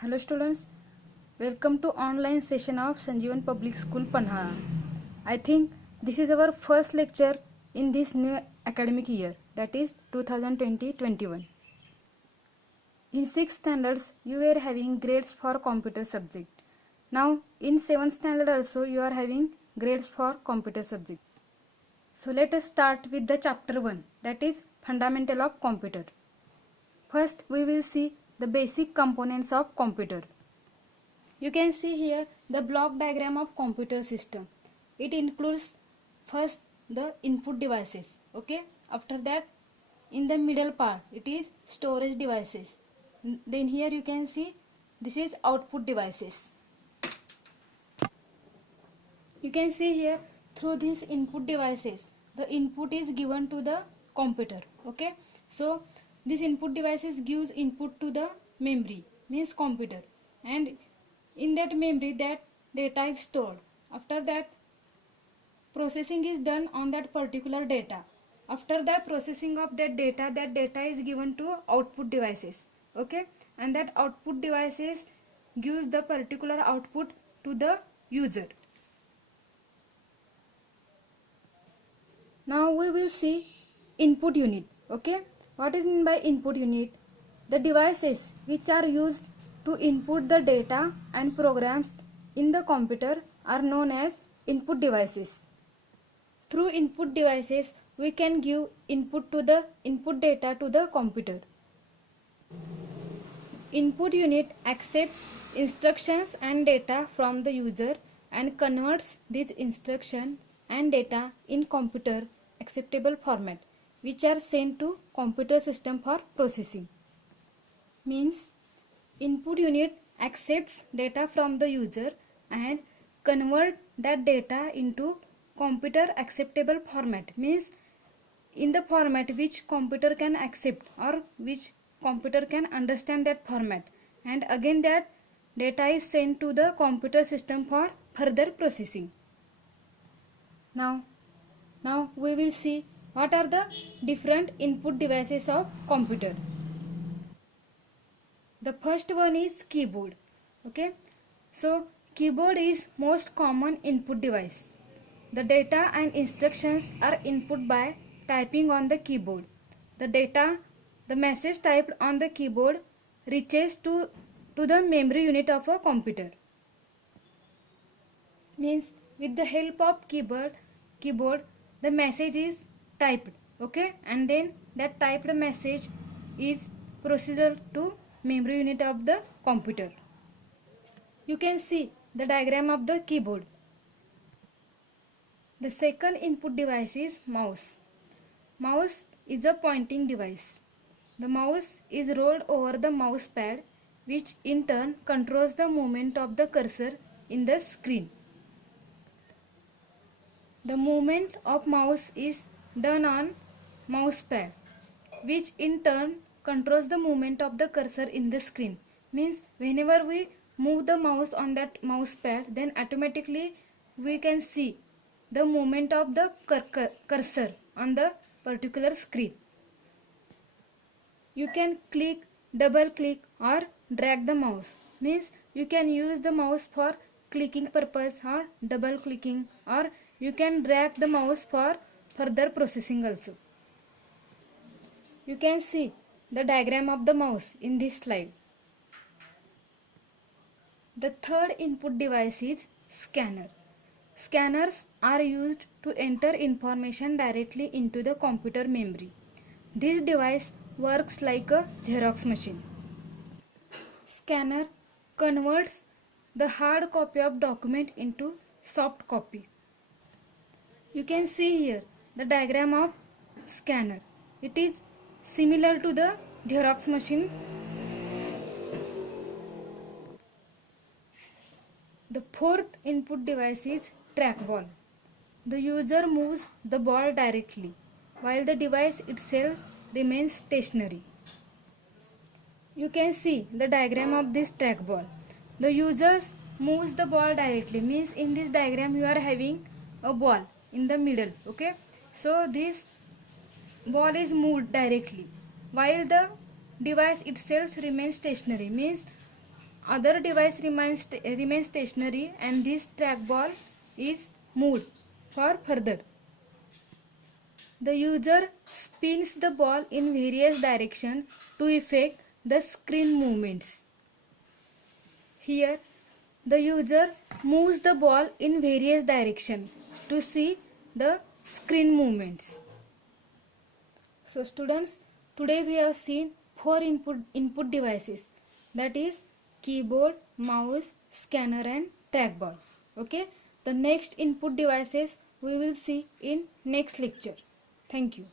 Hello students, welcome to online session of Sanjeevan Public School Panhala. I think this is our first lecture in this new academic year, that is 2020-21. In 6th standards you were having grades for computer subject. Now in 7th standard also you are having grades for computer subject. So let us start with the chapter 1, that is fundamental of computer. First we will see the basic components of computer. You can see here the block diagram of computer system. It includes first the input devices. Okay. After that, in the middle part it is storage devices. Then here you can see this is output devices. You can see here through these input devices the input is given to the computer. Okay. So this input devices gives input to the memory, means computer, and in that memory that data is stored. After that processing is done on that particular data. After that processing of that data is given to output devices. Okay, and that output devices gives the particular output to the user. Now we will see input unit. Okay, what is meant by input unit? The devices which are used to input the data and programs in the computer are known as input devices. Through input devices we can give input to the input data to the computer. Input unit accepts instructions and data from the user and converts these instructions and data in computer acceptable format, which are sent to computer system for processing. Means input unit accepts data from the user and convert that data into computer acceptable format, means in the format which computer can accept or which computer can understand that format, and again that data is sent to the computer system for further processing. Now we will see what are the different input devices of computer. The first one is keyboard. Okay, so keyboard is most common input device. The data and instructions are input by typing on the keyboard. The message typed on the keyboard reaches to the memory unit of a computer. Means with the help of keyboard the message is typed. Okay, and then that typed message is processed to memory unit of the computer. You can see the diagram of the keyboard. The second input device is mouse. Mouse is a pointing device. The mouse is rolled over the mouse pad, which in turn controls the movement of the cursor in the screen. The movement of mouse is done on mouse pad, which in turn controls the movement of the cursor in the screen. Means whenever we move the mouse on that mouse pad, then automatically we can see the movement of the cursor on the particular screen. You can click, double click or drag the mouse. Means you can use the mouse for clicking purpose or double clicking, or you can drag the mouse for further processing also. You can see the diagram of the mouse in this slide. The third input device is scanner. Scanners are used to enter information directly into the computer memory. This device works like a Xerox machine. Scanner converts the hard copy of document into soft copy. You can see here the diagram of scanner. It is similar to the Xerox machine. The fourth input device is trackball. The user moves the ball directly, while the device itself remains stationary. You can see the diagram of this trackball. The user moves the ball directly, means in this diagram you are having a ball in the middle. Okay, so this ball is moved directly while the device itself remains stationary, means Other device remains stationary and this trackball is moved for further. The user spins the ball in various directions to effect the screen movements. Here, the user moves the ball in various directions to see the screen movements. So students, today we have seen four input devices, that is keyboard, mouse, scanner and trackball. Okay, the next input devices we will see in next lecture. Thank you.